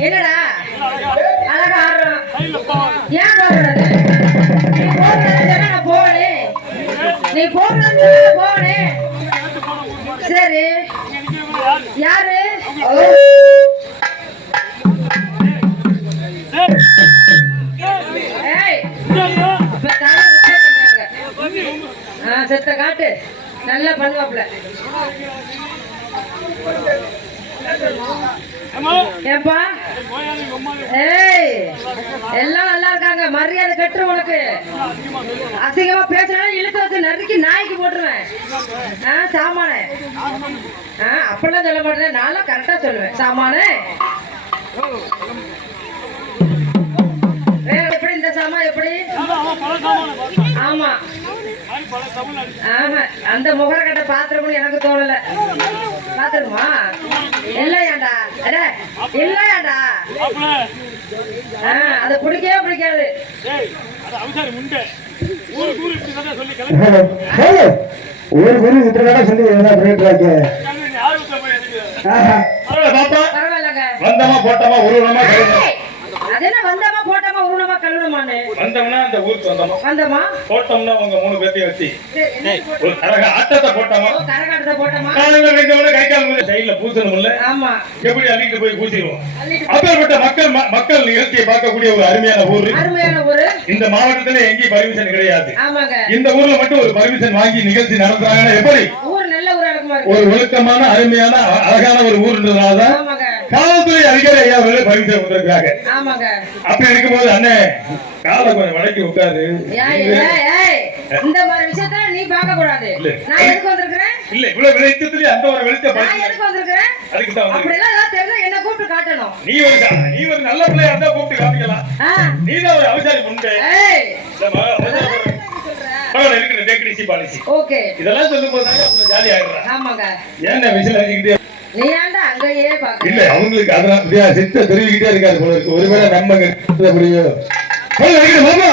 என்னடா? அழகா ஆடுறான். ஏன் போடுறது நீ போடுறது நான் போனேன் நீ போடுறது சரி. யாரு? ஏய் ஆ செத்த காட்டு. நல்லா பண்ணுவாப்ல ஏப்பா? ஏய் எல்லாம் நல்லா இருக்காங்க. மரியாதை கட்டுற உனக்கு. அசிங்கமா பேசுறாலும் இழுத்து வச்சு நறுக்கி நாய்க்கு போட்டுருவேன். ஆ சாமானே. ஆ அப்படிலாம் சொல்ல மாட்டேன். நான்லாம் கரெக்டா சொல்லுவேன். சாமானே. வேற எப்படி இந்த சாமான் எப்படி? ஆமா. ஆமா. அந்த முகர கட்ட பாத்திரம்னு எனக்கு தோணல. பாத்துருமா இல்லையாண்டா? அடே இல்லையாண்டா? அது பிடிக்கவே பிடிக்காது. ஒரு குரு விட்டுறதா சொல்லி என்ன பண்ணிட்டு இருக்க வந்தமா போட்டமா உருவமா ஏய், அது என்ன வந்தமா போட்டமா வந்தோம்னா அந்த ஊருக்கு வந்தோமா? வந்தமா? போட்டோம்னா உங்க மூணு பேர்த்தையும் வச்சு. சரி, என்ன ஒரு அழகா ஆட்டத்தை போட்டோமா? ஓ, கரகாட்டத்தை போட்டமா? சைடுல பூசணும்ல? எப்படி அள்ளிட்டு போய் பூசிடுவோம்? அப்பேற்பட்ட மக்கள் ம- மக்கள் நிகழ்ச்சியை பார்க்கக்கூடிய ஒரு அருமையான ஊர். இந்த மாவட்டத்துல எங்கேயும் பர்மிஷன் கிடையாது. இந்த ஊர்ல மட்டும் ஒரு பர்மிஷன் வாங்கி நிகழ்ச்சி நடத்துறாங்கன்னா எப்படி? ஒரு ஒழுக்கமான அருமையான அழகான ஒரு ஊர்ன்றதுனாலதான் காவல்துறை அதிகாரி ஐயா அவர்களே பர்மிஷன் கொடுத்திருக்காங்க ஆமாங்க. அப்படி இருக்கும்போது அண்ணே காலை கொஞ்சம் வடக்கி உட்காரு. இந்த மாதிரி விஷயத்த நீ பார்க்க கூடாது இல்ல. நான் எதுக்கு வந்திருக்கிறேன்? இல்ல இவ்வளவு வெளிச்சத்துலயும் அந்த ஒரு வெளிச்ச நான் படுத்து எதுக்கு வந்திருக்கிறேன் அதுக்கு தான் வந்து அப்படிலாம் ஏதாவது தெரிஞ்சா என்ன கூப்பிட்டு காட்டணும். நீ ஒரு கா- நீ ஒரு நல்ல பிள்ளையா இருந்தா கூப்பிட்டு காமிக்கலாம் ஆ, நீ தான் ஒரு அவசாரி முண்டே ஏய், அவசாரி. பரவாயில்ல, இருக்குது டெக்னிசி பாலிசி ஓகே. இதெல்லாம் சொல்லும் போது ஜாலி ஆயிடுறா ஆமாங்க. ஏன் விசில் அடிக்கிட்டே நீ ஏன்டா அங்கேயே பாக்க இல்ல அவங்களுக்கு அதெல்லாம் சித்த தெரிவிக்கிட்டே இருக்காது போல இருக்கு. ஒருவேளை நம்ம மாமா.